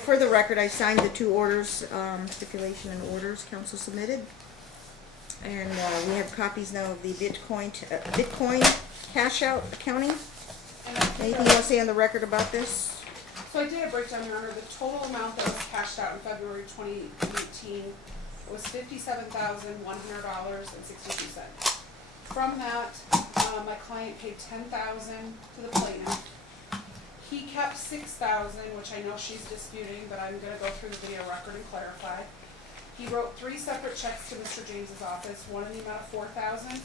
For the record, I signed the two orders, stipulation and orders council submitted. And we have copies now of the Bitcoin cash out accounting. Anything you want to say on the record about this? So I did a breakdown, Your Honor. The total amount that was cashed out in February 2018 was $57,100.62. From that, my client paid $10,000 to the plaintiff. He kept $6,000, which I know she's disputing, but I'm going to go through the video record and clarify. He wrote 3 separate checks to Mr. James's office, one in the amount of $4,000,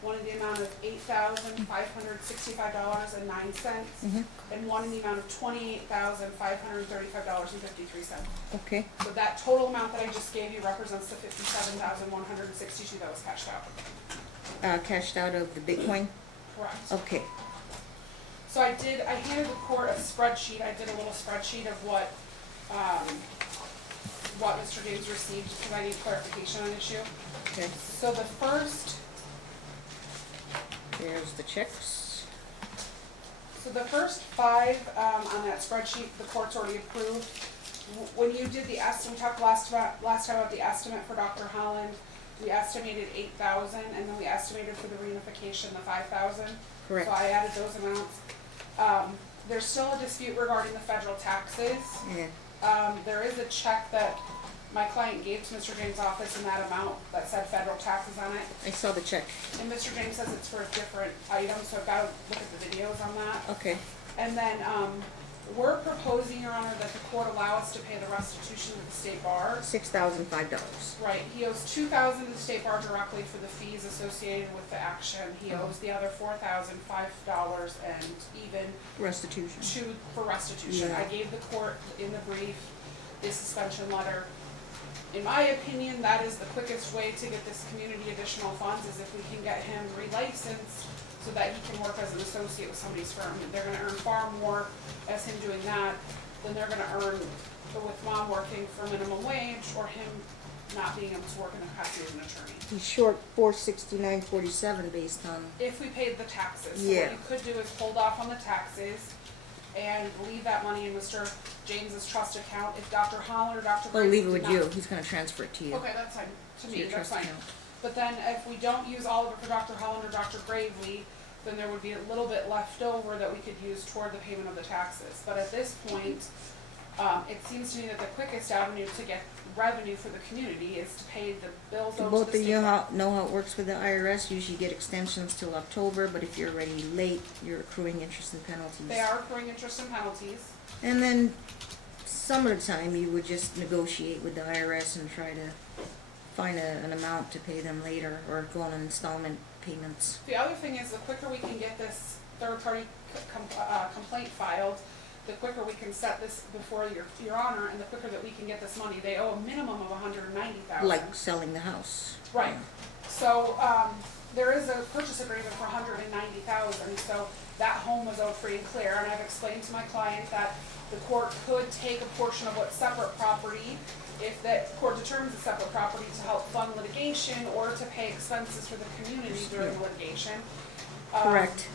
one in the amount of $8,565.09, and one in the amount of $28,535.53. Okay. So that total amount that I just gave you represents the $57,162 that was cashed out. Cashed out of the Bitcoin? Correct. Okay. So I handed the court a spreadsheet. I did a little spreadsheet of what Mr. James received, just because I need clarification on the issue. Okay. So the first, There's the checks. so the first 5 on that spreadsheet, the court's already approved. When you did the estimate, we talked last time about the estimate for Dr. Holland. We estimated $8,000, and then we estimated for the reunification the $5,000. Correct. So I added those amounts. There's still a dispute regarding the federal taxes. Yeah. There is a check that my client gave to Mr. James' office in that amount that said federal taxes on it. I saw the check. And Mr. James says it's for a different item, so I've got to look at the videos on that. Okay. And then we're proposing, Your Honor, that the court allow us to pay the restitution to the state bar. $6,005. Right. He owes $2,000 to the state bar directly for the fees associated with the action. He owes the other $4,005 and even Restitution. for restitution. Yeah. I gave the court in the brief the suspension letter. In my opinion, that is the quickest way to get this community additional funds, is if we can get him relicensed so that he can work as an associate with somebody's firm. They're going to earn far more as him doing that than they're going to earn with mom working for minimum wage or him not being able to work in the capacity as an attorney. He's short $469.47 based on. If we paid the taxes. So Yeah. what you could do is hold off on the taxes and leave that money in Mr. James's trust account. If Dr. Holland or Dr. I'll Gravely leave it with did you. not- He's going to transfer it to you. Okay, that's fine. To me, Your that's trust fine. account. But then if we don't use all of it for Dr. Holland or Dr. Gravely, then there would be a little bit left over that we could use toward the payment of the taxes. But at this point, it seems to me that the quickest avenue to get revenue for the community is to pay the bills owed to Both the of you state. know how it works with the IRS. Usually get extensions till October, but if you're already late, you're accruing interest and penalties. They are accruing interest and penalties. And then some of the time you would just negotiate with the IRS and try to find an amount to pay them later, or go on installment payments. The other thing is, the quicker we can get this third-party complaint filed, the quicker we can set this before your honor, and the quicker that we can get this money. They owe a minimum of $190,000. Like selling the house. Right. So there is a purchase agreement for $190,000. So that home was owed free and clear. And I've explained to my client that the court could take a portion of what's separate property, if that court determines it's separate property, to help fund litigation or to pay expenses for the community during litigation. Correct.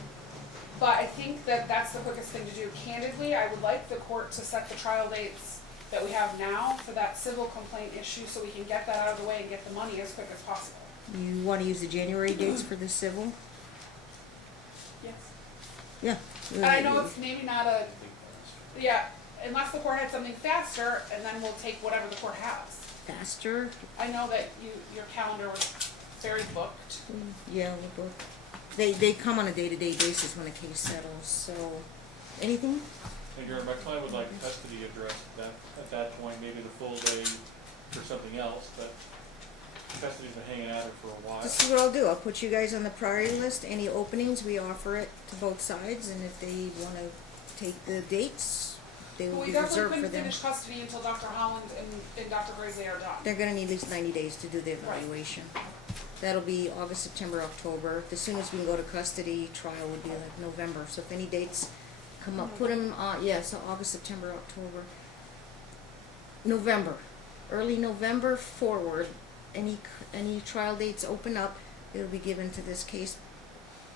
But I think that that's the quickest thing to do. Candidly, I would like the court to set the trial dates that we have now for that civil complaint issue, so we can get that out of the way and get the money as quick as possible. You want to use the January dates for the civil? Yes. Yeah. And I know it's maybe not a, yeah, unless the court had something faster, and then we'll take whatever the court has. Faster? I know that your calendar was very booked. Yeah, we'll go. They come on a day-to-day basis when a case settles, so. Anything? And my client would like custody addressed at that point, maybe the full day for something else, but custody's been hanging out there for a while. This is what I'll do. I'll put you guys on the priority list. Any openings, we offer it to both sides, and if they want to take the dates, they will Well, we be definitely reserved for couldn't them. finish custody until Dr. Holland and Dr. Gravely are done. They're going to need at least 90 days to do the evaluation. That'll be August, September, October. The soonest we can go to custody, trial would be like November. So if any dates come up, put them on, so August, September, October. November. Early November forward, any trial dates open up, it'll be given to this case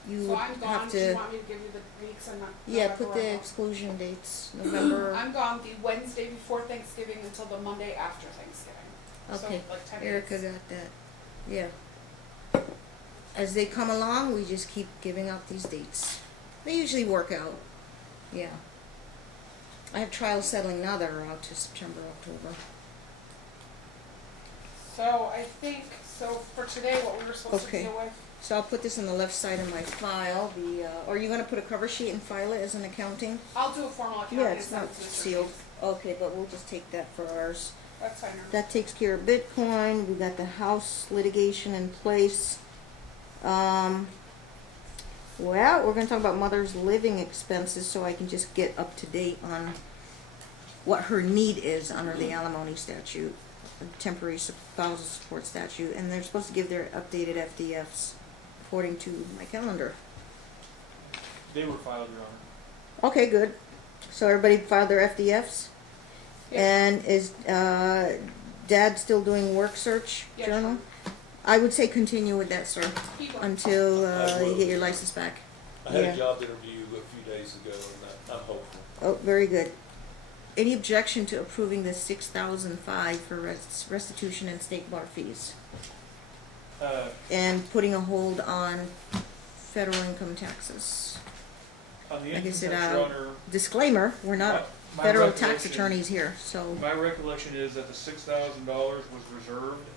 you So would I'm gone, have do you to, want me to give you the weeks and yeah, November put the I'm off? exclusion dates, November. I'm gone the Wednesday before Thanksgiving until the Monday after Thanksgiving. Okay, So like 10 Erica days. got that, yeah. As they come along, we just keep giving out these dates. They usually work out, yeah. I have trials settling now that are out to September, October. So I think, so for today, what we were supposed to Okay. deal with, So I'll put this on the left side of my file, are you gonna put a cover sheet and file it as an accounting? I'll do a formal accounting Yeah, and it's send not it to Mr. sealed. James. Okay, but we'll just take that for ours. That's fine. Erin. That takes care of Bitcoin, we got the house litigation in place. Well, we're gonna talk about mother's living expenses, so I can just get up to date on what her need is under the alimony statute, the temporary spousal support statute, and they're supposed to give their updated FDFs according to my calendar. They were filed, Your Honor. Okay, good. So everybody filed their FDFs? Yeah. And is, Dad still doing work search Yeah, journal? I would say continue with that, sir, He will. until, I you will. get your license back. I had Yeah. a job interview a few days ago, and I'm hopeful. Oh, very good. Any objection to approving the 6,005 for restitution and state bar fees? And putting a hold on federal income taxes? On the Like I income said, tax, Your Honor, Disclaimer, we're not my federal tax recollection- attorneys here, so. My recollection is that the $6,000 was reserved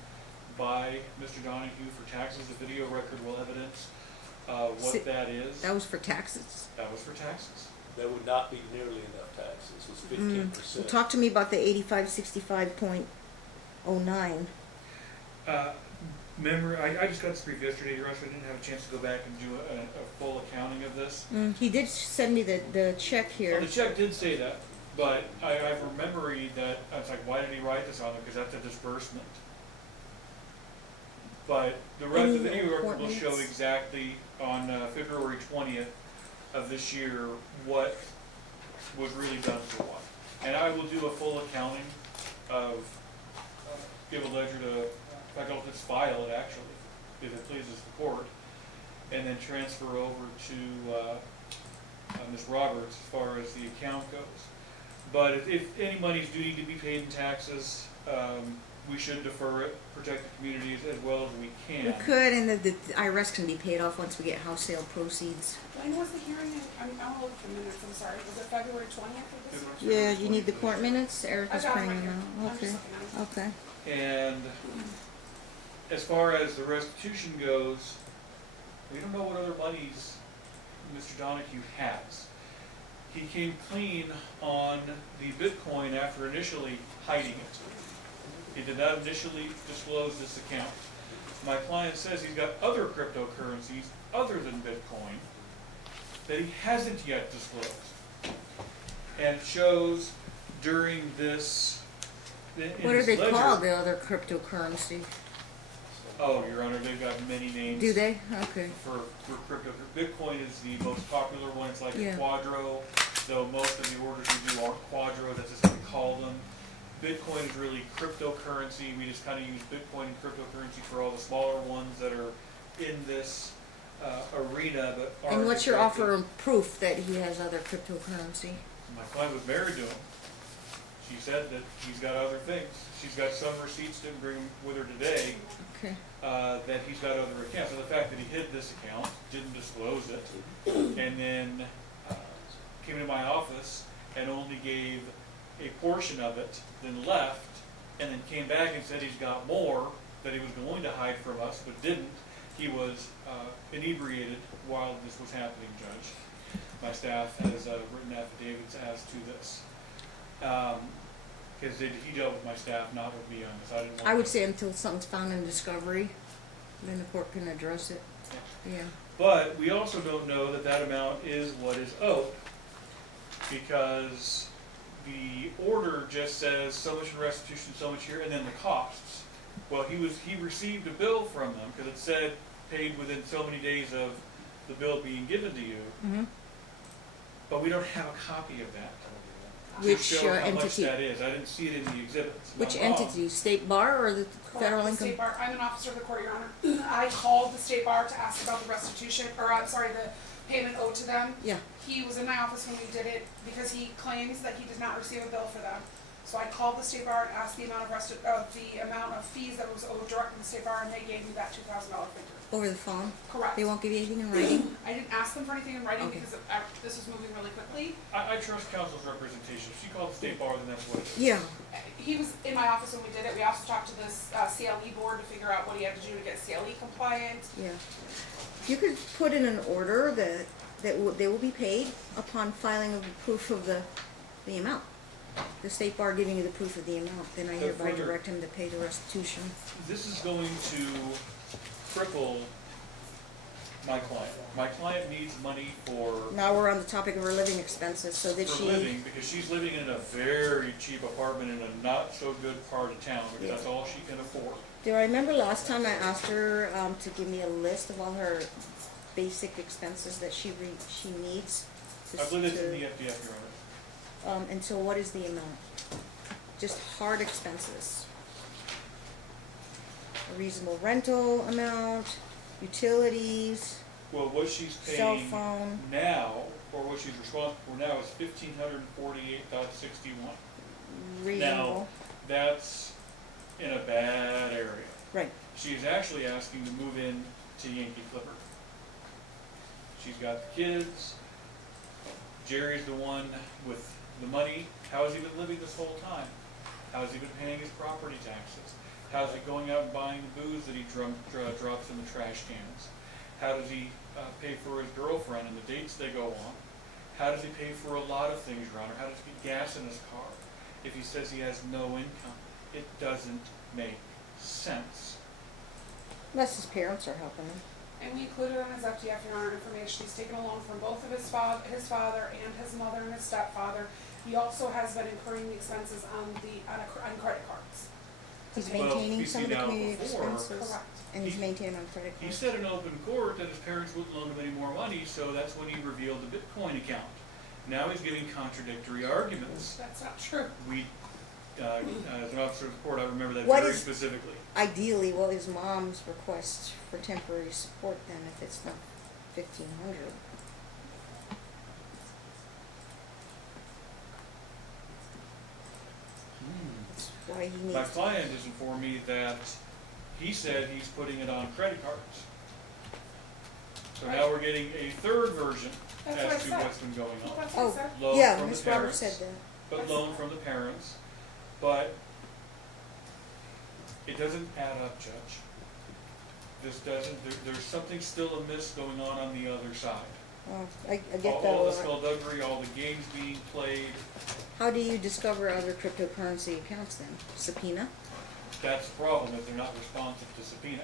by Mr. Donohue for taxes. The video record will evidence Si- what that is. That was for taxes. That was for taxes. That would not be nearly enough taxes, it's Well, 15%. talk to me about the 8565.09. I just got this brief yesterday, Your Honor, so I didn't have a chance to go back and do a full accounting of this. He did send me the check Well, here. the check did say that, but I have a memory that, I was like, why did he write this on there? Because that's a disbursement. But the rest of the Any video record will show appointments? exactly on February 20th of this year what was really done for what. And I will do a full accounting of, give a ledger to, in fact, I'll just file it actually, if it pleases the court, and then transfer over to Ms. Roberts as far as the account goes. But if any money's due to be paid in taxes, we should defer it, protect the communities as well as we can. We could, and the IRS can be paid off once we get house sale proceeds. When was the hearing? I'm looking for minutes, I'm sorry. Was it February 20th of this year? Yeah, you need the court minutes? Erica's I got printing them right them here. out. I'm Okay, just looking at them. okay. And as far as the restitution goes, we don't know what other monies Mr. Donohue has. He came clean on the Bitcoin after initially hiding it. He did not initially disclose this account. My client says he's got other cryptocurrencies other than Bitcoin that he hasn't yet disclosed. And it shows during this, in What are his they ledger- called, the other cryptocurrency? Oh, Your Honor, they've got many names. Do they? Okay. For crypto. Bitcoin is the most popular one. It's like Yeah. a Quadro, though most of the orders we do aren't Quadro. That's just what we call them. Bitcoin is really cryptocurrency. We just kind of use Bitcoin and cryptocurrency for all the smaller ones that are in this arena, but aren't And what's your exactly- offer of proof that he has other cryptocurrency? My client was married to him. She said that he's got other things. She's got some receipts, didn't bring them with her today, Okay. that he's got other accounts. And the fact that he hid this account, didn't disclose it, and then came into my office and only gave a portion of it, then left, and then came back and said he's got more that he was going to hide from us, but didn't. He was inebriated while this was happening, Judge. My staff has written affidavits as to this. Because he dealt with my staff, not with me on this. I didn't want I would say until something's found in discovery, then the court can address it. Yeah. But we also don't know that that amount is what is owed, because the order just says so much in restitution, so much here, and then the costs. Well, he received a bill from them because it said paid within so many days of the bill being given to you, Mm-hmm. but we don't have a copy of that. time. To Which, show how much entity? that is. I didn't see it in the exhibits. Am I Which wrong? entity, state bar or the Correct, federal the income? State Bar. I'm an officer of the court, Your Honor. I called the State Bar to ask about the restitution, or I'm sorry, the payment owed to them. Yeah, He was in my office when we did it because he claims that he did not receive a bill for them. So I called the State Bar and asked the amount of fees that was owed directly to the State Bar, and they gave me that $2,000 figure. over the phone? Correct. They won't give you anything in writing? I didn't ask them for anything in writing Okay. because this was moving really quickly. I trust counsel's representation. If she called the state bar, then that's what it is. Yeah, He was in my office when we did it. We also talked to this CLE board to figure out what he had to do to get CLE compliant. yeah. You could put in an order that they will be paid upon filing of the proof of the amount. The state bar giving you the proof of the amount, then I hereby further- direct him to pay the restitution. This is going to cripple my client. My client needs money for Now we're on the topic of her living expenses, so did for she? living, because she's living in a very cheap apartment in a not so good part of town, because that's all she can afford. Do I remember last time I asked her, to give me a list of all her basic expenses that she needs? I believe it's in the FDF, Your Honor. And so what is the amount? Just hard expenses. A reasonable rental amount, utilities, Well, what she's cell paying phone, now, or what she's responsible for now, is $1,548.61. reasonable, That's in a bad area. right, She's actually asking to move in to Yankee Flipper. She's got the kids. Jerry's the one with the money. How has he been living this whole time? How has he been paying his property taxes? How's he going out and buying the booze that he drops in the trash cans? How does he pay for his girlfriend and the dates they go on? How does he pay for a lot of things, Your Honor? How does he get gas in his car if he says he has no income? It doesn't make sense. unless his parents are helping him. And we included on his FDF, Your Honor, information. He's taken a loan from both of his father and his mother and his stepfather. He also has been incurring the expenses on credit cards. He's Well, maintaining you some see of the now community before- expenses, Correct. and he's He- maintaining on credit He cards. said in open court that his parents wouldn't loan him any more money, so that's when he revealed the Bitcoin account. Now he's giving contradictory arguments. That's not true. We, as an officer of the court, I remember that What very is- specifically. Ideally, what is mom's request for temporary support then, if it's not 1,500? That's why he My needs, client has informed me that he said he's putting it on credit cards. So now we're getting a third version That's what I as to said. what's been going on. That's what I oh, said. Loan yeah, from Ms. the Roberts parents, said that. but loan from the parents, but it doesn't add up, Judge. This doesn't, there's something still amiss going on the other side. Well, I get that a All the lot. skullduggery, all the games being played, How do you discover other cryptocurrency accounts then? Subpoena? that's the problem, is they're not responsive to subpoena.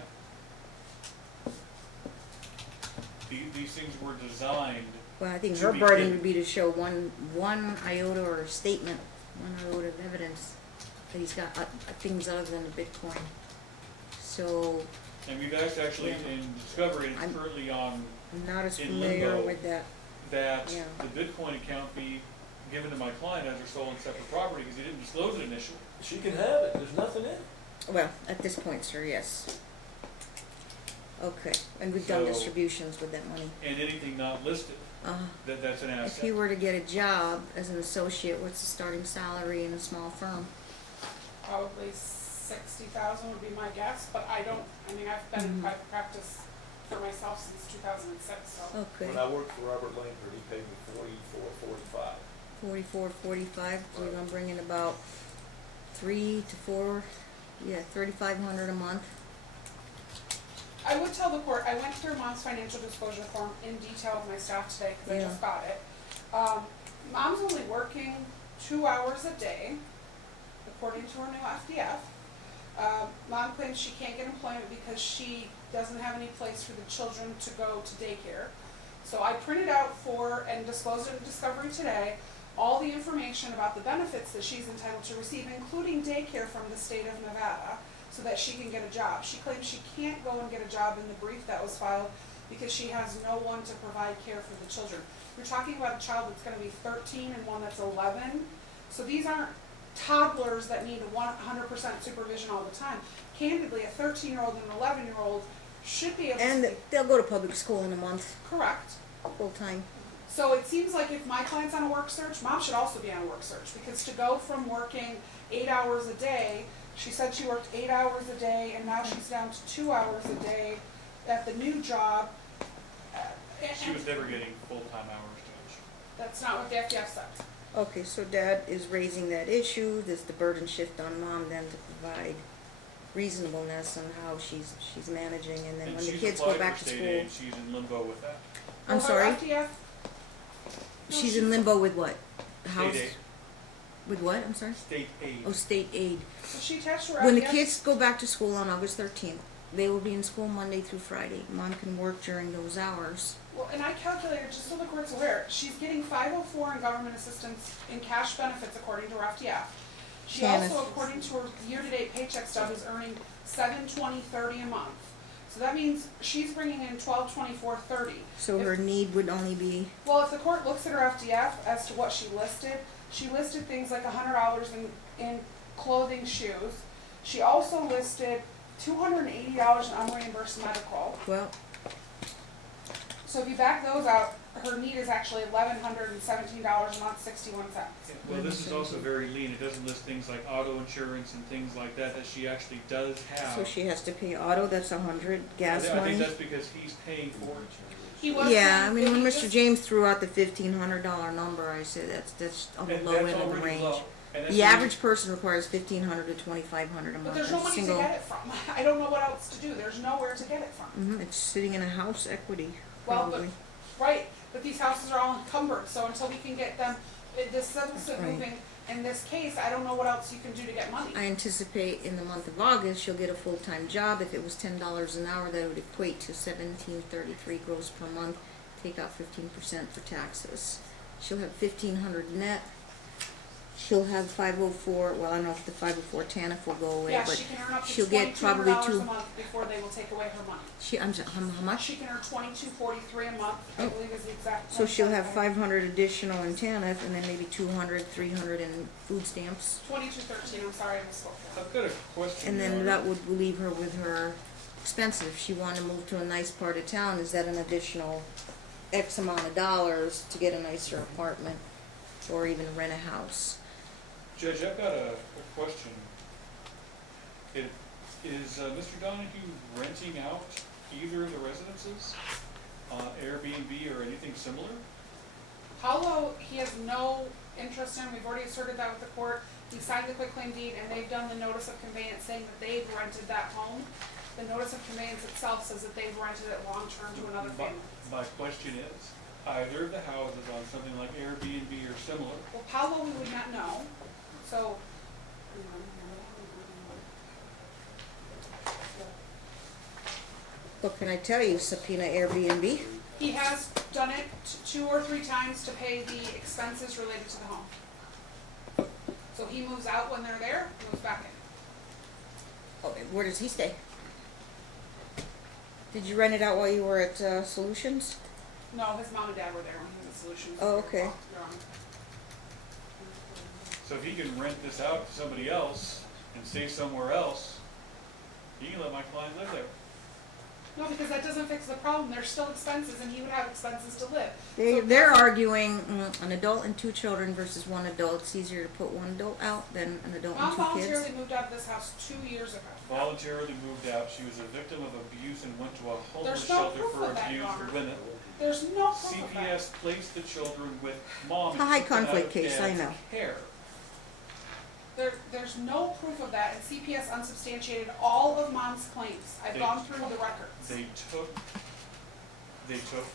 These things were designed, Well, I think To her be burden hidden. would be to show one iota or statement, one iota of evidence that he's got things other than the Bitcoin. So and we've actually, Yeah. in discovery, it's I'm- currently on I'm not as In familiar limbo. with that. that Yeah. the Bitcoin account be given to my client as her sole and separate property, because he didn't disclose it initially. She can have it, there's nothing in it. Well, at this point, sir, yes. Okay, and we've done So- distributions with that money. And anything not listed, that's an If he asset. were to get a job as an associate, what's the starting salary in a small firm? Probably 60,000 would be my guess, but I've been in Mhm. private practice for myself since 2006, so. Okay, When I worked for Robert Langford, he paid me 44, 45. 44, 45, so I'm bringing about 3 to 4, 3,500 a month. I would tell the court, I went through Mom's financial disclosure form in detail with my staff today, because I Yeah. just got it. Mom's only working 2 hours a day, according to her new FDF. Mom claims she can't get employment because she doesn't have any place for the children to go to daycare. So I printed out and disclosed it in discovery today, all the information about the benefits that she's entitled to receive, including daycare from the state of Nevada, so that she can get a job. She claims she can't go and get a job in the brief that was filed because she has no one to provide care for the children. We're talking about a child that's gonna be 13 and one that's 11. So these aren't toddlers that need 100% supervision all the time. Candidly, a 13-year-old and an 11-year-old should be able And to be they'll go to public school in a month, correct. full-time. So it seems like if my client's on a work search, mom should also be on a work search, because to go from working 8 hours a day, she said she worked 8 hours a day, and now she's down to 2 hours a day at the new job. She was never getting full-time hours, Judge. That's not what the FDF said. Okay, so Dad is raising that issue. Does the burden shift on Mom then to provide reasonableness on how she's managing, and then And when the she's kids go applied back for to state school? aid, she's in limbo with that. I'm Well, her sorry? FDF, She's in limbo with what? House? State aid, With what? I'm sorry? state aid. Oh, state aid. so she attached her When the FDF. kids go back to school on August 13th, they will be in school Monday through Friday. Mom can work during those hours. Well, and I calculated, just so the court's aware, she's getting 504 in government assistance in cash benefits according to her FDF. She Janice. also, according to her year-to-date paycheck stub, is earning $720.30 a month. So that means she's bringing in $1224.30. So her need would only be, Well, if the court looks at her FDF as to what she listed things like $100 in clothing, shoes. She also listed $280 in unreimbursed medical. well, So if you back those out, her need is actually $1,117 a month, 61 cents. Well, this is also very lean. It doesn't list things like auto insurance and things like that she actually does have. so she has to pay auto, that's 100, gas I think money. that's because he's paying for it. He was Yeah, I saying mean, if when you Mr. just- James threw out the $1,500 number, I said that's on the And low that's end of the already range. low. And that's The the average person requires $1,500 to $2,500 a But month. there's no That's a money to single. get it from. I don't know what else to do. There's nowhere to get it from. It's sitting in a house equity, Well, but, probably. right, but these houses are all encumbered, so until we can get them, this civil suit Right. moving, in this case, I don't know what else you can do to get money. I anticipate in the month of August, she'll get a full-time job. If it was $10 an hour, that would equate to $1,733 gross per month. Take out 15% for taxes. She'll have $1,500 net. She'll have 504, well, I don't know if the 504 TANF will go away, Yeah, but she can earn up to she'll get probably $2,200 a two. month before they will take away her money. I'm sorry, how much? She can earn $22.43 a month, I Oh. believe is the exact. So she'll have 500 additional in TANF, and then maybe 200, 300 in food stamps. 22.13, I'm sorry, I misspoke. I've got a question. And then Your that Honor. would leave her with her expenses. If she wanted to move to a nice part of town, is that an additional X amount of dollars to get a nicer apartment or even rent a house? Judge, I've got a question. Is Mr. Donohue renting out either of the residences on Airbnb or anything similar? Paulo, he has no interest in, we've already asserted that with the court. He signed the quitclaim deed and they've done the notice of conveyance saying that they've rented that home. The notice of conveyance itself says that they've rented it long-term to another family. My question is, either of the houses on something like Airbnb or similar, Well, Paulo, we would not know, so. What can I tell you, subpoena Airbnb? He has done it 2 or 3 times to pay the expenses related to the home. So he moves out when they're there, moves back in. Oh, where does he stay? Did you rent it out while you were at Solutions? No, his mom and dad were there when he was at Solutions. Oh, okay. so if he can rent this out to somebody else and stay somewhere else, he can let my client live there. No, because that doesn't fix the problem. There's still expenses and he would have expenses to live. They're arguing an adult and 2 children versus 1 adult. It's easier to put 1 adult out than an adult Mom and 2 kids. voluntarily moved out of this house 2 years ago. Voluntarily moved out, she was a victim of abuse and went to a homeless There's no shelter proof for of that, abuse Your Honor. for women. There's no proof of that. CPS placed the children with mom. It's a high and took them out conflict of case, I dad's know. care. There's no proof of that, and CPS unsubstantiated all of mom's claims. I've They- gone through the records. They took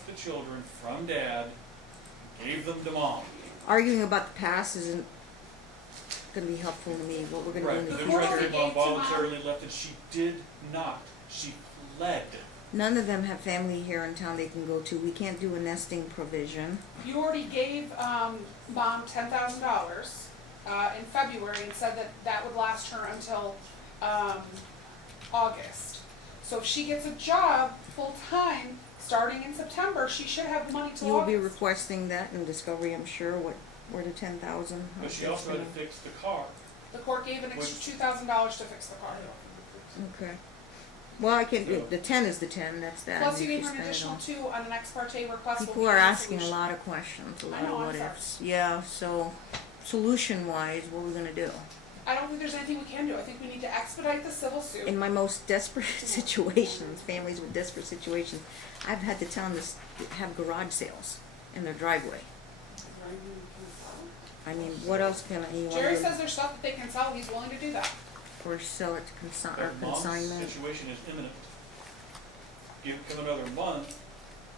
the children from dad, gave them to mom. Arguing about the past isn't going to be helpful to me. What we're going to do in Right, the the court future. only mom gave to mom. voluntarily left and she did not. She fled. None of them have family here in town they can go to. We can't do a nesting provision. You already gave mom $10,000 in February and said that that would last her until August. So if she gets a job full-time starting in September, she should have the money till You'll be August. requesting that in discovery, I'm sure, what Or the 10,000. But she also had to fix the car. The court gave an extra Which- $2,000 to fix the car. Okay. Well, I can, So- the 10 is the 10, that's that. Plus you If gave her an spend it additional all. 2 on an ex parte request. will People be are a asking a solution. lot of questions, a I lot know, of I'm what sorry. ifs. Yeah, so solution-wise, what are we gonna do? I don't think there's anything we can do. I think we need to expedite the civil suit. In my most desperate situations, families with desperate situations, I've had to tell them to have garage sales in their driveway. I mean, what else can I, you want Jerry to, says there's stuff that they can sell. He's willing to do that. or sell it to or But mom's consignment? situation is imminent. Give him another month,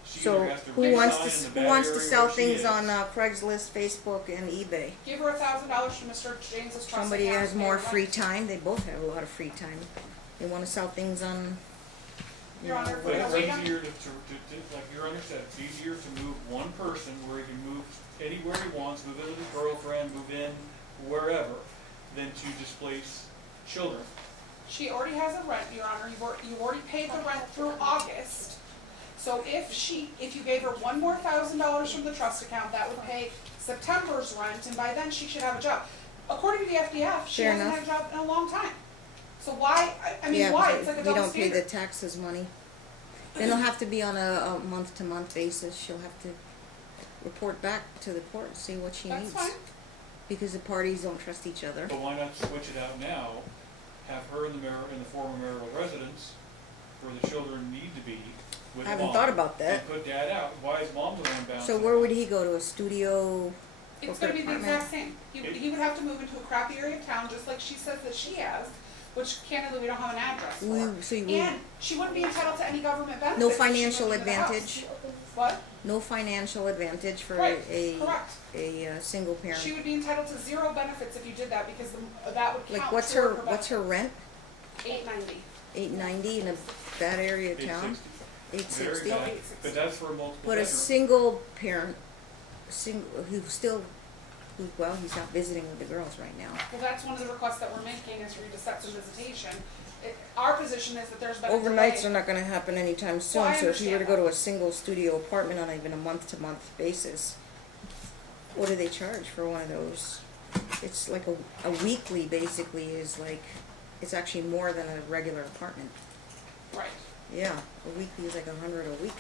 she So either has to who wants resign in the who bad wants to area sell where she things is. on Craigslist, Facebook, and eBay? Give her $1,000 from Mr. James's trust Somebody account has and pay more her free rent. time, they both have a lot of free time. They wanna sell things on, you Your Honor, know, But it's Freedom. easier like your Honor said, it's easier to move one person where he can move anywhere he wants, move in with his girlfriend, move in wherever, than to displace children. She already has a rent, Your Honor. You already paid the rent through August. So if you gave her one more $1,000 from the trust account, that would pay September's rent, and by then she should have a job. According to the FDF, she Fair hasn't enough. had a job in a long time. So why, I mean, yeah, why? but It's like a we double don't pay the standard. taxes money. Then it'll have to be on a month-to-month basis, she'll have to report back to the court, see what she That's needs. fine. Because the parties don't trust each other. But why not switch it out now, have her in the former marital residence, where the children need to be with I mom. haven't thought about that. And put dad out, why is mom the one bouncing? So where would he go, to a studio? It's gonna be the apartment? exact same. He would have to move into a crappy area of town, just like she says that she has, which candidly, we don't have an address for. So you, And she wouldn't be entitled to any government benefits. no if she financial moved into the house. advantage? What? No financial advantage for Right, a correct. single parent? She would be entitled to 0 benefits if you did that, because that would count Like, what's toward her, what's her rent? $890. $890 in a bad area of town? $860. Very $860? bad, but that's for a multiple But a bedroom. single parent, well, he's not visiting with the girls right now. Well, that's one of the requests that we're making, is for you to set some visitation. Our position is that there's been a Overnights are delay. not gonna happen anytime soon, Well, I so if you were to understand go to a single studio apartment on even a month-to-month basis, what do they charge for one of those? It's like a weekly basically is like, it's actually more than a regular apartment. Right. Yeah, a weekly is like $100 a week.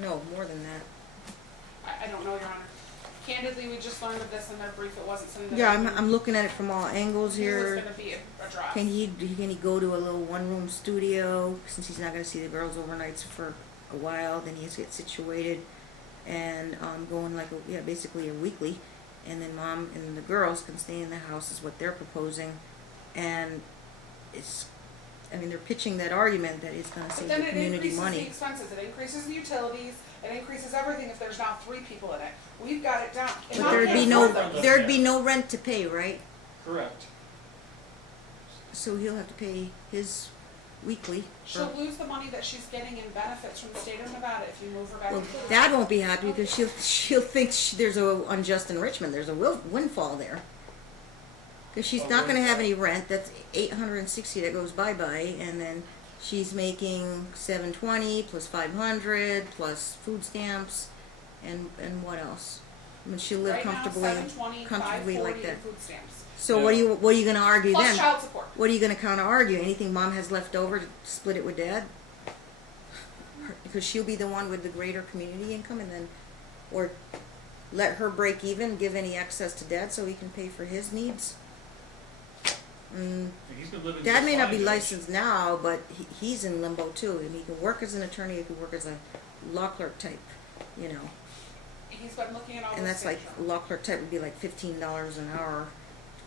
No, more than that. I don't know, Your Honor. Candidly, we just learned of this in their brief. It wasn't something that. Yeah, I'm looking at it from all angles knew was here. gonna be a drop. Can he go to a little one-room studio, since he's not gonna see the girls overnights for a while, then he has to get situated, and, going like, basically a weekly, and then mom and the girls can stay in the house is what they're proposing, and they're pitching that argument that it's gonna But save then the it community increases the money. expenses, it increases the utilities, it increases everything if there's now 3 people in it. We've got it down. And But Mom there'd can't be no, afford them. there'd be no rent to pay, right? Correct. So he'll have to pay his weekly. She'll lose the money that she's getting in benefits from the state of Nevada if you move her back Well, to the. Dad won't be happy because she'll think there's a unjust enrichment. There's a windfall there. Because she's A not going to have windfall. any rent. That's $860 that goes bye-bye, and then she's making $720 plus $500 plus food stamps, and what else? I mean, she'll live Right now, comfortably, $720, comfortably $540 like that. in food stamps. So Yeah. what are you going to argue Plus then? child support. What are you going to counter argue? Anything mom has left over to split it with dad? Because she'll be the one with the greater community income, and then, or let her break even, give any excess to dad so he can pay for his needs. He's been living Dad just may not fine, be Judge. licensed now, but he's in limbo too. And he can work as an attorney, he can work as a law clerk type, you know. He's been looking at all And those that's like, things. law clerk type would be like $15 an hour,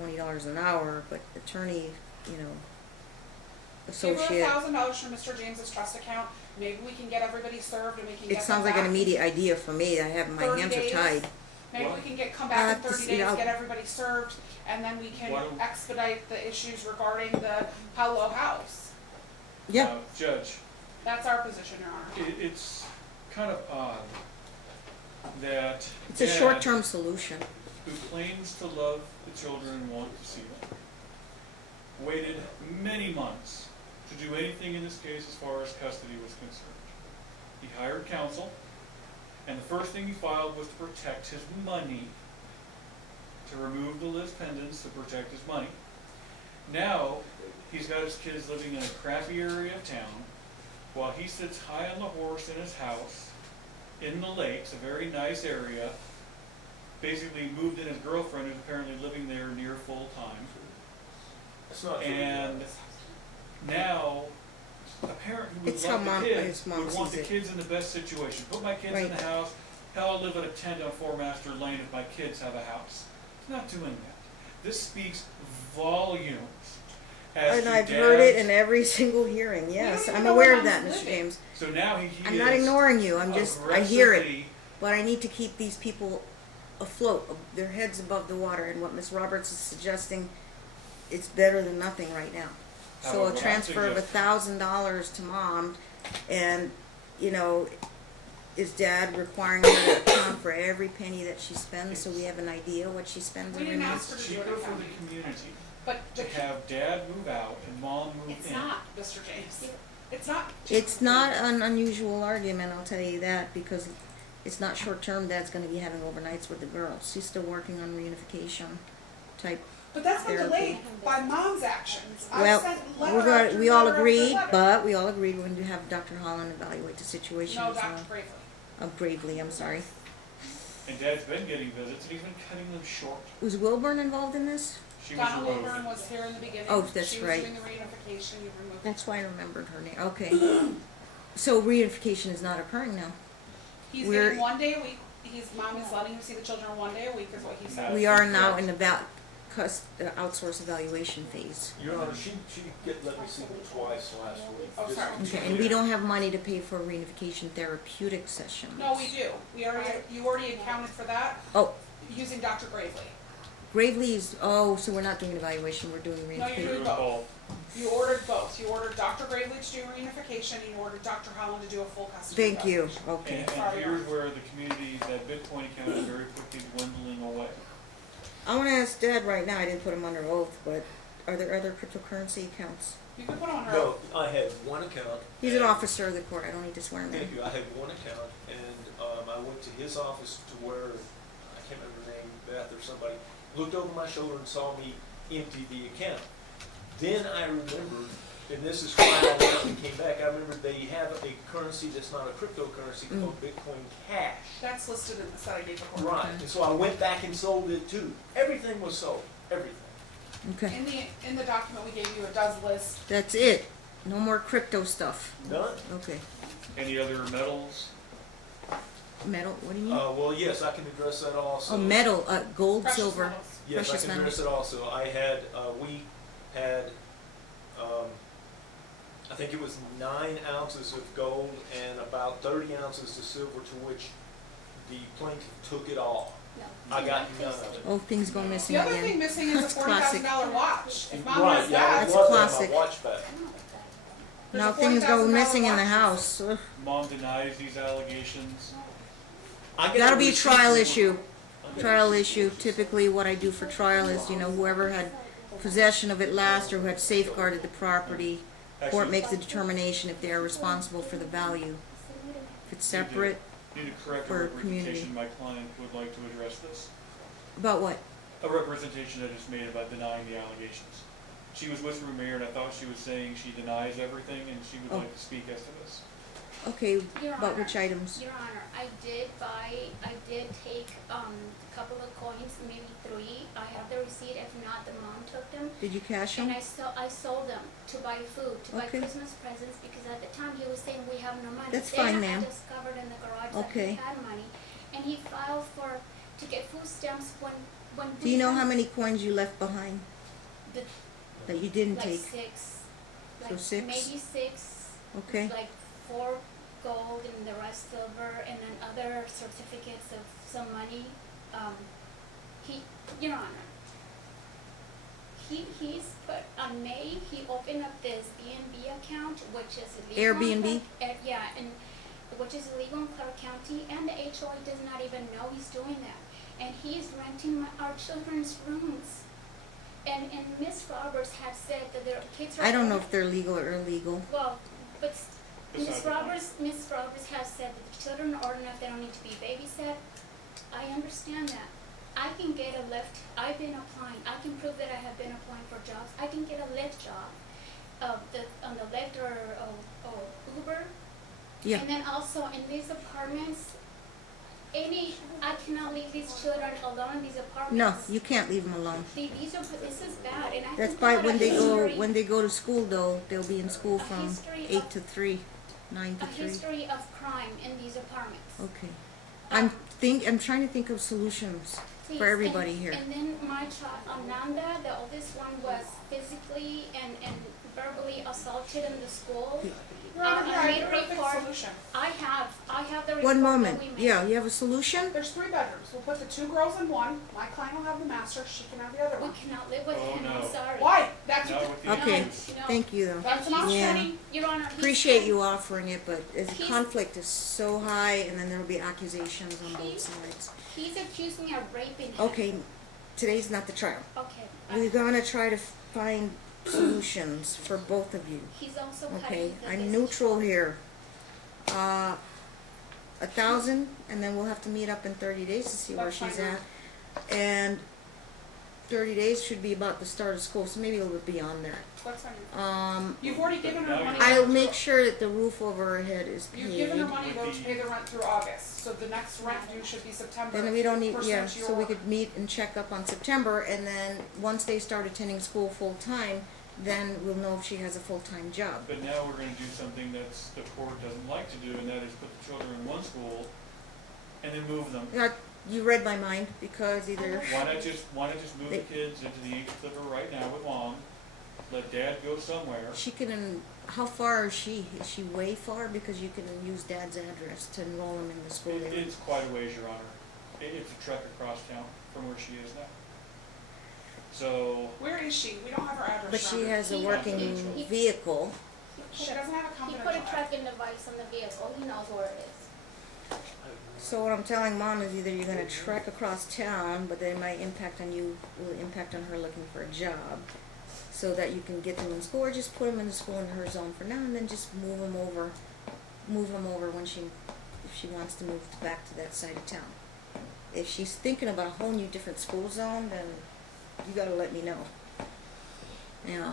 $20 an hour, but attorney, you know, Give her associate. $1,000 from Mr. James's trust account. Maybe we can get everybody served and we can get It sounds them like an back. immediate idea for me. I have, my 30 hands are days. tied. Maybe What? we can come I'll back have in to 30 see, days, I'll- get everybody served, and then we can Why don't- expedite the issues regarding the Palo house. Yeah, Judge, That's our position, Your Honor. it's kind of odd that it's a Dad, short-term solution. who claims to love the children and want to see them, waited many months to do anything in this case as far as custody was concerned. He hired counsel, and the first thing he filed was to protect his money. to remove the lis pendens to protect his money. Now, he's got his kids living in a crappy area of town, while he sits high on the horse in his house, in the lakes, a very nice area, basically moved in his girlfriend, who's apparently living there near full time. It's not true. And now, a parent who would It's how want the kids, his mom would want sees the it. kids in the best situation. Put my kids in Right. the house, hell, I'll live in a tent on Four Master Lane if my kids have a house. He's not doing that. This speaks volumes as And to I've heard it dad's- in every single hearing, yes, even I'm know aware where of that, mom's Mr. living. James. So now he I'm not is ignoring you, I hear it, aggressively- but I need to keep these people afloat, their heads above the water, and what Ms. Roberts is suggesting, it's better than nothing right now. So However, a I'm transfer of suggesting- $1,000 to mom, and, you know, is dad requiring her to account for every penny that she spends, so we have an idea what she spends We every didn't month? ask her It's to do cheaper an for the accounting, community but to have dad move out and mom move in. it's not, Mr. James. It's not. It's not an unusual argument, I'll tell you that, because it's not short term. Dad's going to be having overnights with the girls. She's still working on reunification type. But that's been Therapy. delayed by mom's actions. I Well, sent letter after we all letter after agreed, letter. but we all agreed we're going to have Dr. Holland evaluate the situation. No, Dr. Bravely. Gravely, I'm sorry. And dad's been getting visits and he's been cutting them short. Was Wilburn involved in this? She was Donna removed. Wilburn was here in the beginning. Oh, that's She was right. doing the reunification, you removed her. That's why I remembered her name. Okay. So reunification is not occurring now. He's We're- getting 1 day a week. His mom is letting him see the children 1 day a week, is what he said. We are now in the outsource evaluation phase. Your Honor, she let me see them twice last week. Oh, Just sorry. to be Okay, and we clear. don't have money to pay for reunification therapeutic sessions. No, we do. You already accounted for that Oh, using Dr. Gravely. Gravely's, oh, so we're not doing evaluation, we're doing No, They you're reunification. doing were both. involved. You ordered both. You ordered Dr. Gravely to do reunification, and you ordered Dr. Holland to do a full custody. Thank you, evaluation. okay. And here's where the community, that Bitcoin account is very quickly dwindling away. I wanna ask Dad right now, I didn't put him under oath, but are there other cryptocurrency accounts? You can put on her. No, I had one account. He's an and- officer of the court, I don't need to swear him Thank in. you. I had one account, and I went to his office to where, I can't remember her name, Beth or somebody, looked over my shoulder and saw me empty the account. Then I remembered, and this is why I went and came back, I remembered they have a currency that's not a cryptocurrency called Bitcoin Cash. That's listed in the set I gave before. Right, and so I went back and sold it too. Everything was sold, everything. Okay, In the document we gave you, it does list. that's it, no more crypto stuff, Done. okay. Any other metals? Metal, what do you mean? Well, yes, I can address that also. Oh, metal, gold, Precious silver. metals. Yes, I precious can address it also. I had, we had, I think it was 9 ounces of gold and about 30 ounces of silver, to which the plaintiff took it all. No. I got none of it. Oh, things go missing The other thing again. missing is a That's $40,000 watch. If mom Right, has yeah, I that, That's want that, classic. my watch back. I don't know what that there's Now a things go $40,000 missing in the watch. house. Ugh. Mom denies these allegations. I got That'll be a receipt trial for- issue. Trial issue, typically what I do for trial is, you know, whoever had possession of it last or who had safeguarded the property, court Actually, makes a determination if they are responsible for the value. If it's separate, need to correct a for community. representation. My client would like to address this. about what? A representation that is made about denying the allegations. She was with Rumir and I thought she was saying she denies everything and she would Oh. like to speak as to this. Okay, Your about Honor. which items? Your Honor, I did take a couple of coins, maybe 3. I have the receipt. If not, the mom took them. Did you cash And them? I sold them to buy food, to buy Okay. Christmas presents, because at the time he was saying we have no money. That's then fine, ma'am. I discovered in the garage that Okay. he had money, and he filed to get food stamps when Do you know how many coins you left behind the, that you didn't like take? 6, So like 6? maybe 6. Okay, Like 4 gold and the rest silver, and then other certificates of some money. Your Honor, he's put on May. He opened up this B&B account, which is illegal. Airbnb? Yeah, and which is illegal in Clark County, and the HOA does not even know he's doing that, and he's renting our children's rooms. And Miss Roberts has said that their kids are. I don't know if they're legal or illegal. Well, but Beside Miss the point. Roberts has said that the children are old enough, they don't need to be babysat. I understand that. I can get a lift. I've been applying. I can prove that I have been applying for jobs. I can get a lift job, on the Lyft or Uber. Yeah. And then also in these apartments, I cannot leave these children alone in these apartments. No, you can't leave them alone. This is bad, and I That's can why put a when they go to school though, they'll be in school from history 8 of- to 3, 9 to a 3. history of crime in these apartments. Okay. I'm trying to think of solutions Please, for everybody and, here. And then my child, Ananda, the oldest one, was physically and verbally assaulted in the school. Your Honor, I made yeah, a perfect report. solution. I have the report One moment. that we made. Yeah, you have a solution? There's 3 bedrooms. We'll put the 2 girls in one. My client will have the master. She can have the other We one. cannot live with Oh, him, I'm no. sorry. Why? That's Not what with the Okay. abuse. No. Thank you though. And That's an he's option. Yeah. turning, Your Honor, he's Appreciate turning- you offering it, but the He's- conflict is so high and then there'll be accusations on both He's- sides. He's accusing me of raping him. Okay, today's not the trial. Okay. We're gonna try to find solutions for both of you. He's also Okay, cutting the I'm business. neutral here. 1,000, and then we'll have to meet up in 30 days to see where That's she's fine. at. And 30 days should be about the start of school, so maybe a little bit beyond that. That's fine. Um, You've already given her money. I'll make sure that the roof over her head is You've given her paid. money though to pay the rent through August, so the next rent due should be September. Then we don't need, yeah, Pursuant to so we your- could meet and check up on September, and then once they start attending school full-time, then we'll know if she has a full-time job. But now we're gonna do something that's, the court doesn't like to do, and that is put the children in one school and then move them. Yeah, you read my mind, because either, Why not just move the kids into the Yankee Clipper right now with Mom, let Dad go somewhere? she can, how far is she? Is she way far? Because you can use Dad's address to enroll him in the school there. It's quite a ways, Your Honor. It's a trek across town from where she is now. So, Where is she? We don't have her address. But she Robert. has a He- working he- vehicle. She doesn't have a He confidential put a address. tracking device on the vehicle. He knows where it is. So what I'm telling Mom is either you're gonna trek across town, but then it might impact on you, will impact on her looking for a job, so that you can get them in school, or just put them in the school in her zone for now, and then just move them over when if she wants to move back to that side of town. If she's thinking about a whole new different school zone, then you gotta let me know. Yeah,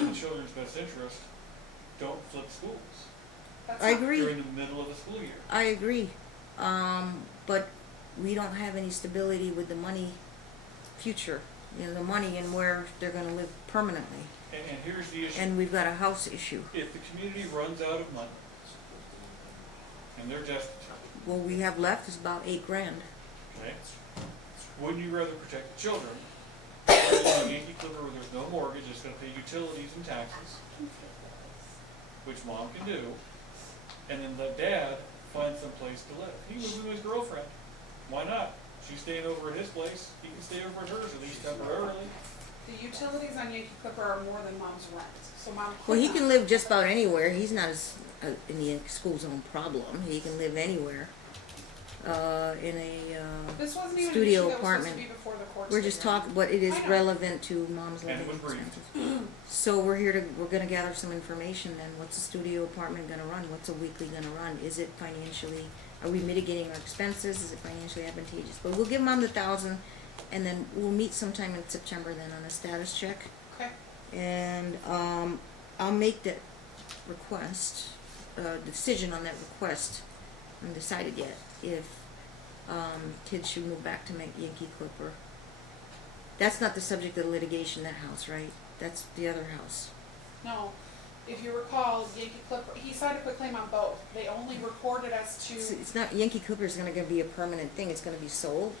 in the children's best interest, don't flip schools That's I not- agree. during the middle of the school year. I agree, but we don't have any stability with the money future, the money and where they're gonna live permanently. And here's the issue. And we've got a house issue. If the community runs out of money, and they're destitute, What we have left is about $8,000. okay? Wouldn't you rather protect the children? In Yankee Clipper, where there's no mortgage, it's gonna pay utilities and taxes, which Mom can do, and then let Dad find some place to live. He moves with his girlfriend. Why not? She's staying over at his place, he can stay over at hers, at least temporarily. The utilities on Yankee Clipper are more than Mom's rent, so Mom. Well, he cannot- can live just about anywhere. He's not in the school zone problem. He can live anywhere. In a, This wasn't even an studio issue that was supposed to apartment. be before the courts. we're did just that. talking, but it is I know. relevant to Mom's And living it was briefed. expenses. So we're gonna gather some information then. What's a studio apartment gonna run? What's a weekly gonna run? Is it financially, are we mitigating our expenses? Is it financially advantageous? But we'll give Mom the 1,000, and then we'll meet sometime in September then on a status check. Okay, And, I'll make that request, decision on that request. I haven't decided yet if, kids should move back to Yankee Clipper. That's not the subject of the litigation, that house, right? That's the other house. no, if you recall, Yankee Clipper, he signed a quick claim on both. They only recorded as It's not, Yankee Clipper's gonna be a permanent thing, it's gonna be sold.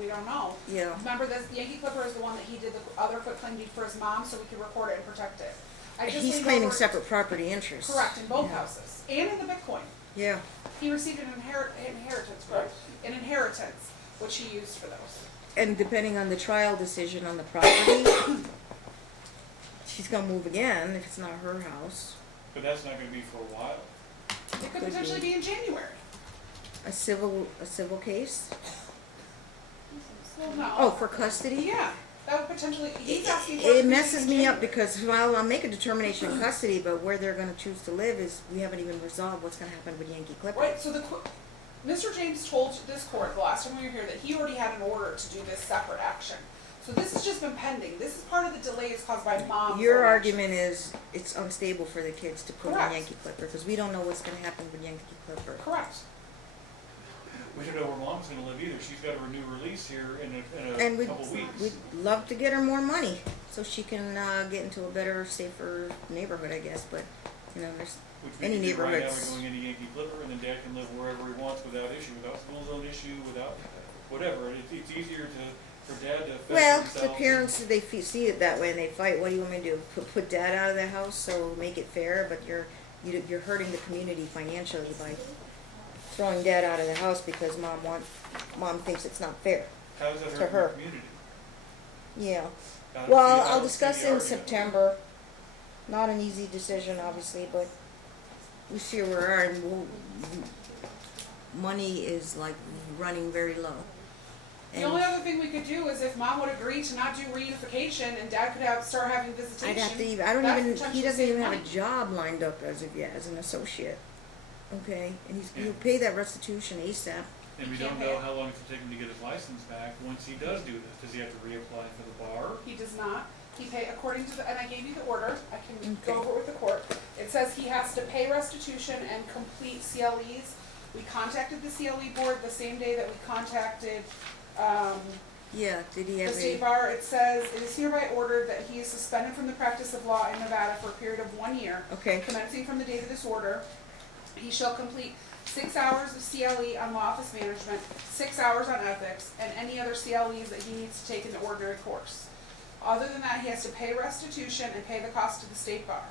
we don't know. Yeah. Remember this, Yankee Clipper is the one that he did the other quick claim deed for his mom, so we could record it and protect it. I just He's leaned claiming over- separate property interests. Correct, in both Yeah. houses, and in the Bitcoin. Yeah, He received an inheritance, correct? An inheritance, which he used for those. and depending on the trial decision on the property, she's gonna move again if it's not her house. But that's not gonna be for a while. It could Could potentially be. be in January. A civil case? Well, no. Oh, for custody? Yeah, that would potentially, he's asking for. It to be messes in me up January. because, well, I'll make a determination of custody, but where they're gonna choose to live is, we haven't even resolved what's gonna happen with Yankee Clipper. Right, so Mr. James told this court the last time we were here that he already had an order to do this separate action. So this has just been pending. This is part of the delay is caused by mom's Your own argument is it's unstable for the kids to put on Correct. Yankee Clipper, because we don't know what's gonna happen with Yankee Clipper. action. Correct. We don't know where mom's gonna live either. She's got a renew release here in And a we'd, couple weeks. we'd love to get her more money, so she can, get into a better, safer neighborhood, I guess, but, you know, there's, Which we any can do right now, neighborhoods. we're going into Yankee Clipper, and then Dad can live wherever he wants without issue, without school zone issue, without whatever. It's easier for Dad to fend Well, for the himself. parents, they see it that way and they fight. What do you want me to do? Put dad out of the house, so make it fair, but you're hurting the community financially by throwing dad out of the house because mom thinks it's not fair. How does that to hurt her. the community? Yeah. I don't Well, see- I I'll don't see discuss the in argument. September. Not an easy decision, obviously, but we see where we are, and money is like running very low. The only other thing we could do is if mom would agree to not do reunification and dad could start having visitation. I'd have to even, that's he potentially doesn't save even have money. a job lined up as of yet, as an associate. Okay, and Yeah. he'll pay that restitution ASAP. And we Can't don't pay know it. how long it'll take him to get his license back once he does do this. Does he have to reapply for the bar? He does not. He according to and I gave you the order, I can Okay. go over it with the court. It says he has to pay restitution and complete CLEs. We contacted the CLE board the same day that we contacted, Yeah, did he the have state a, bar. It says, it is hereby ordered that he is suspended from the practice of law in Nevada for a period of 1 year, okay, commencing from the date of this order. He shall complete 6 hours of CLE on law office management, 6 hours on ethics, and any other CLEs that he needs to take in the ordinary course. Other than that, he has to pay restitution and pay the cost to the state bar.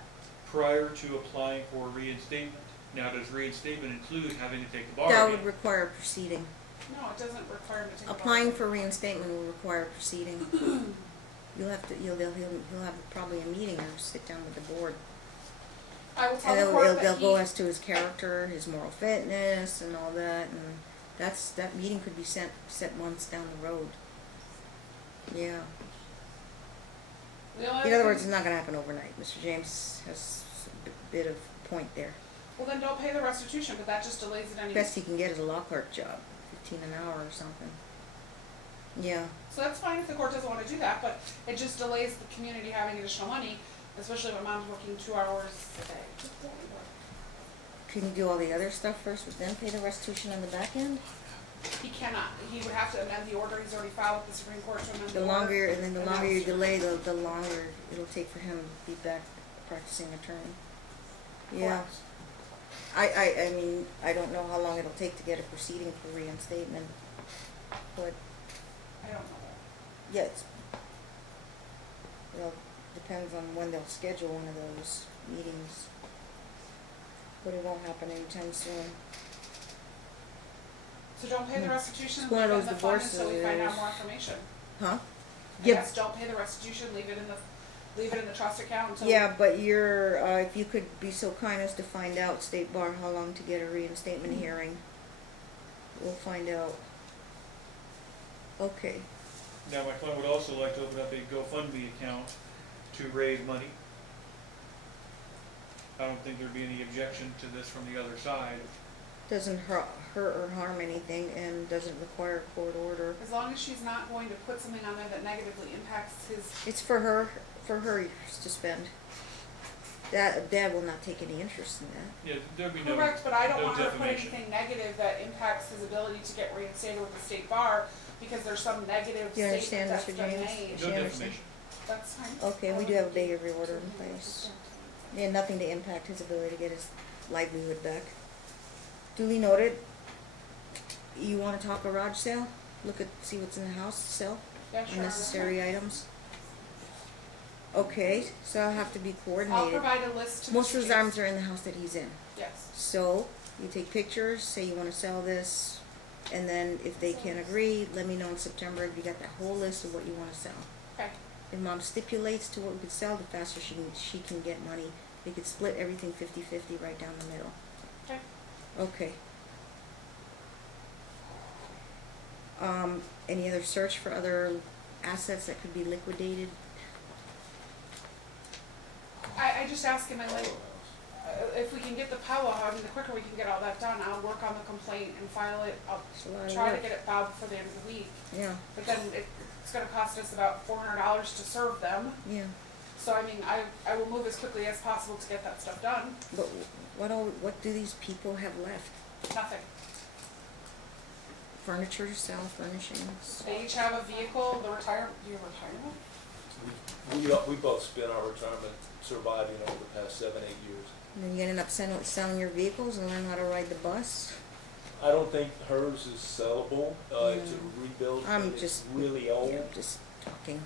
Prior to applying for reinstatement. Now, does reinstatement include having to take the bar that again? would require a proceeding. No, it doesn't require him to take a bar. Applying for reinstatement will require a proceeding. He'll have probably a meeting or sit down with the board. I will tell And the court they'll that go he, as to his character, his moral fitness, and all that, and that meeting could be set months down the road. Yeah. the only In other other words, thing- it's not gonna happen overnight. Mr. James has a bit of point there. well then don't pay the restitution, but that just delays it anyway. Best he can get is a law clerk job, 15 an hour or something. Yeah. So that's fine if the court doesn't want to do that, but it just delays the community having additional money, especially when mom's working 2 hours a day. Can you do all the other stuff first, but then pay the restitution on the back end? He cannot. He would have to amend the order. He's already filed with the Supreme Court to amend the The order. longer, and then the And longer you that's- delay, the longer it'll take for him to be back practicing attorney. Yeah. Correct. I mean, I don't know how long it'll take to get a proceeding for reinstatement, but, I don't know. yeah, well, depends on when they'll schedule one of those meetings. But it won't happen anytime soon. So don't pay the restitution and It's one leave of it in those the fund divorces until we find out is- more information. Huh? I Yeah. guess don't pay the restitution, leave it in the trust account until. Yeah, but if you could be so kind as to find out, State Bar, how long to get a reinstatement hearing. We'll find out. Okay. Now, my client would also like to open up a GoFundMe account to raise money. I don't think there'd be any objection to this from the other side. Doesn't hurt or harm anything and doesn't require a court order. As long as she's not going to put something on there that negatively impacts his. It's for her to spend. Dad will not take any interest in that. Yeah, there'd be no. Correct, but I don't no want her to put defamation. anything negative that impacts his ability to get reinstated with the state bar because there's some negative Do you understand, statement that's Mr. been James? made. No She understand. defamation. That's fine. Okay, we do have a behavior order in place. Yeah, nothing to impact his ability to get his livelihood back. Duly noted. You wanna talk garage sale? See what's in the house, sell? Yeah, sure. Unnecessary items? Okay, so I'll have to be I'll coordinated. provide a list to Most Mr. of his James. items are in the house that he's in. Yes. So, you take pictures, say you wanna sell this, and then if they can agree, let me know in September if you got that whole list of what you wanna sell. Okay. If mom stipulates to what we could sell, the faster she can get money. We could split everything 50-50 right down the middle. Okay. Okay. Any other search for other assets that could be liquidated? I just asked him, if we can get the POA, I mean, the quicker we can get all that done, I'll work on the complaint and file it, I'll It's a lot of try to work. get it filed before the end of the week. Yeah, But then it's gonna cost us about $400 to serve them, yeah. so I mean, I will move as quickly as possible to get that stuff done. But what do these people have left? Nothing. Furniture to sell, furnishings. They each have a vehicle, the retirement, do you have retirement? We both spent our retirement surviving over the past 7-8 years. And then you ended up selling your vehicles and learn how to ride the bus? I don't think hers is sellable. It's a rebuild. I'm and it's just- really old. Yeah, just talking.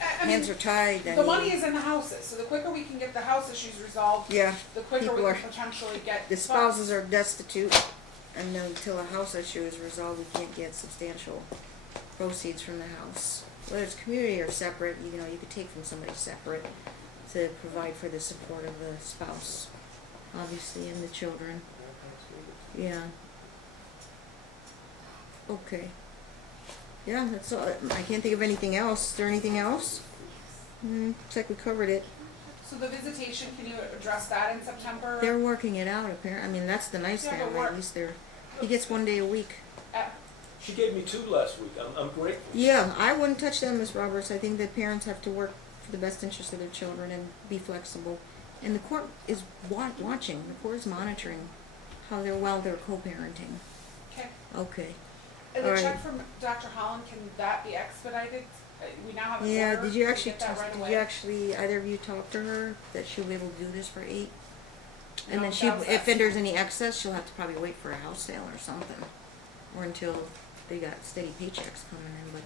I Hands mean, are tied. the money is in the houses, so the quicker we can get the house issues resolved, Yeah, the quicker people we are- can potentially get the funds. spouses are destitute, and until a house issue is resolved, we can't get substantial proceeds from the house. Whether it's community or separate, you know, you could take from somebody separate to provide for the support of the spouse, obviously, and the children. Yeah. Okay. Yeah, that's all. I can't think of anything else. Is there anything else? Looks like we covered it. So the visitation, can you address that in September? They're working it out, apparently. I mean, that's the nice Yeah, thing. but At we're- least he gets 1 day a week. She gave me 2 last week. I'm grateful. Yeah, I wouldn't touch them, Ms. Roberts. I think that parents have to work for the best interest of their children and be flexible. And the court is watching. The court is monitoring how they're co-parenting. Okay. Okay. And the All right. check from Dr. Holland, can that be expedited? We now have an Yeah. order. Did you Can we actually? get that right Did away? you actually? Either of you talk to her that she'll be able to do this for 8? And No, then that was if there's any excess, she'll have to probably wait for a house sale or something, or until they got steady paychecks coming in. But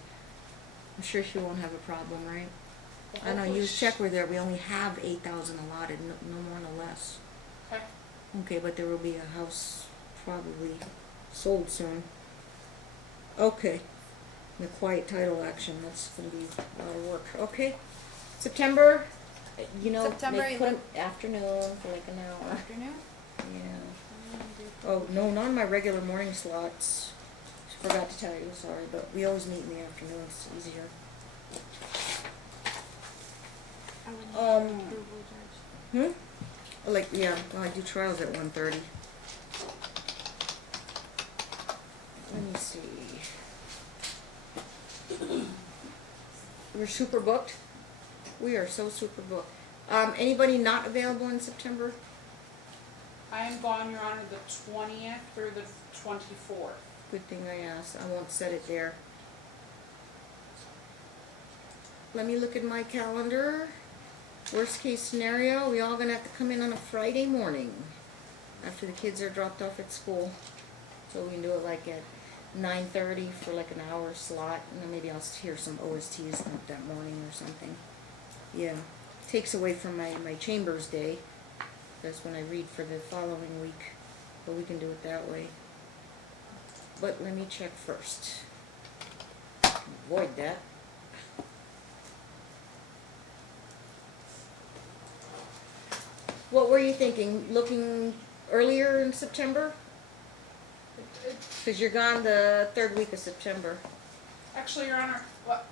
I'm sure she won't have a problem, right? I know. Hopefully You check with her. We only have 8,000 allotted, no more, no less. Okay. Okay, but there will be a house probably sold soon. Okay. The quiet title action. That's gonna be a lot of work. Okay. September. You know, September they put 'em afternoon for like an hour. Afternoon? Yeah. Oh, no, not in my regular morning slots. Forgot to tell you, sorry, but we always meet in the afternoon, it's easier. Like, yeah, well, I do trials at 1:30. Let me see. We're super booked. We are so super booked. Anybody not available in September? I am gone, Your Honor, the 20th through the 24th. Good thing I asked. I won't set it there. Let me look at my calendar. Worst case scenario, we all gonna have to come in on a Friday morning after the kids are dropped off at school. So we can do it like at 9:30 for like an hour slot, and then maybe I'll hear some OSTs that morning or something. Yeah, takes away from my chambers day. That's when I read for the following week, but we can do it that way. But let me check first. Avoid that. What were you thinking? Looking earlier in September? Because you're gone the 3rd week of September. Actually, Your Honor, let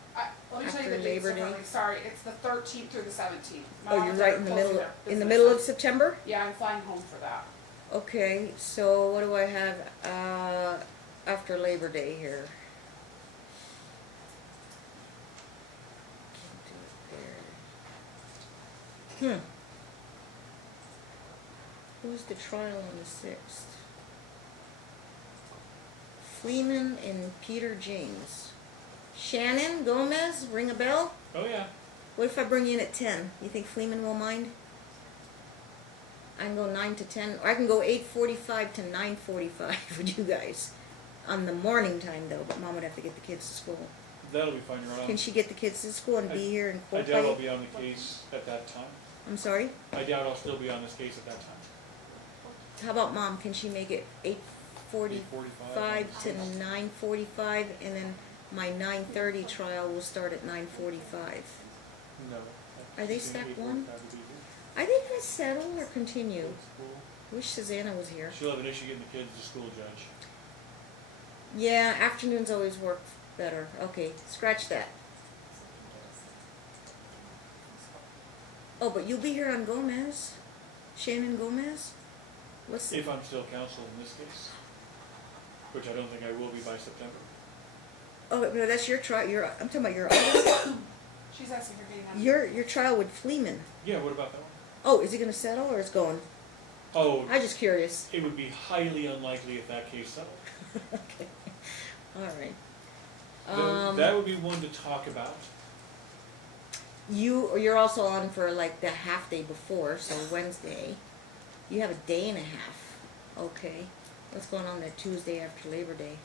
me tell you After the dates Labor Day? differently. Sorry, it's the 13th through the 17th. My Oh, mom you're and right dad in the closing middle. their In the business middle of on- September. Yeah, I'm flying home for that. Okay, so what do I have after Labor Day here? Can't do it there. Who's the trial on the 6th? Fleeman and Peter James. Shannon Gomez, ring a bell? Oh, yeah. What if I bring you in at 10? You think Fleeman will mind? I can go 9 to 10, or I can go 8:45 to 9:45 with you guys. On the morning time though, but Mom would have to get the kids to school. That'll be fine, Your Honor. Can she get the kids to school and be here and I court doubt I'll by? be on the case at that time. I'm sorry? I doubt I'll still be on this case at that time. How about Mom, can she make it 8:45 to 9:45, and then my 9:30 trial will start at 9:45? No. Are they She's gonna stacked be one? 45 to be here. Are they gonna settle or continue? School. Wish Susanna was here. She'll have an issue getting the kids to school, Judge. Yeah, afternoons always work better. Okay, scratch that. Oh, but you'll be here on Gomez. Shannon Gomez? What's, If I'm still counsel in this case, which I don't think I will be by September. oh, no, that's your trial, I'm talking about your other, She's asking for being on. your trial with Fleeman. Yeah, what about that one? Oh, is it gonna settle or it's going? Oh, I'm just curious. it would be highly unlikely if that case settled. Okay, all right. That would be one to talk about. You're also on for like the half day before, so Wednesday. You have a day and a half. Okay. What's going on that Tuesday after Labor Day?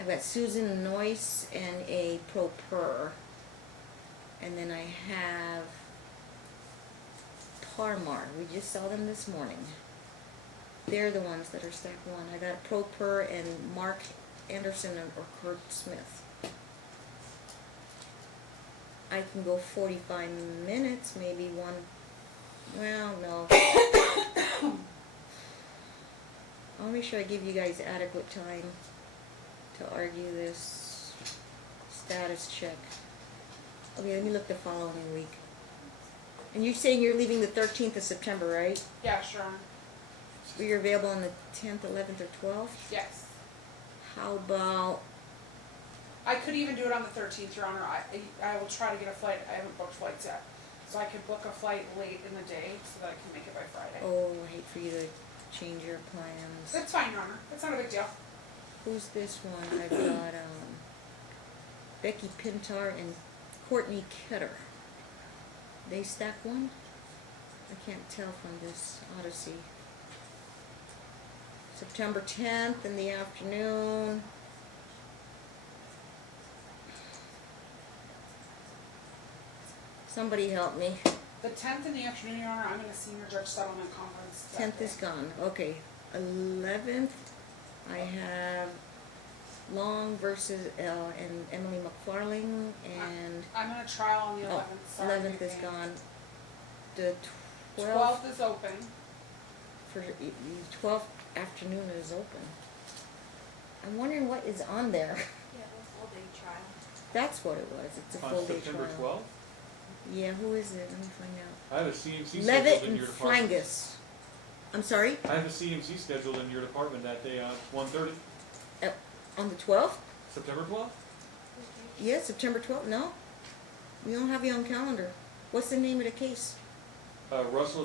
I've got Susan Noyce and a pro per. And then I have Parmar. We just saw them this morning. They're the ones that are stack one. I got a pro per and Mark Anderson or Kurt Smith. I can go 45 minutes, maybe one. Well, no. I'll make sure I give you guys adequate time to argue this status check. Okay, let me look the following week. And you're saying you're leaving the 13th of September, right? Yeah, sure. So you're available on the 10th, 11th, or 12th? Yes. How about, I could even do it on the 13th, Your Honor. I will try to get a flight. I haven't booked flights yet. So I could book a flight late in the day so that I can make it by Friday. oh, I hate for you to change your plans. That's fine, Your Honor. That's not a big deal. Who's this one? I've got Becky Pintar and Courtney Ketter. They stack one? I can't tell from this Odyssey. September 10th in the afternoon. Somebody help me. The 10th in the afternoon, Your Honor, I'm in a senior judge settlement conference. that 10th day. is gone. Okay. 11th, I have Long versus and Emily McFarling, and I'm in a trial on the 11th. Sorry, 11th is Vivian. gone. The 12th, 12th is open. for 12th afternoon is open. I'm wondering what is on there. Yeah, the full day trial. That's what it was. It's a On full day September trial. 12th, Yeah, who is it? Let me find out. I have a CMC Levitt scheduled in and your department. Flangus. I'm sorry? I have a CMC scheduled in your department that day on 1:30, On the 12th? September 12th. Yeah, September 12th. No. We don't have you on calendar. What's the name of the case? Russell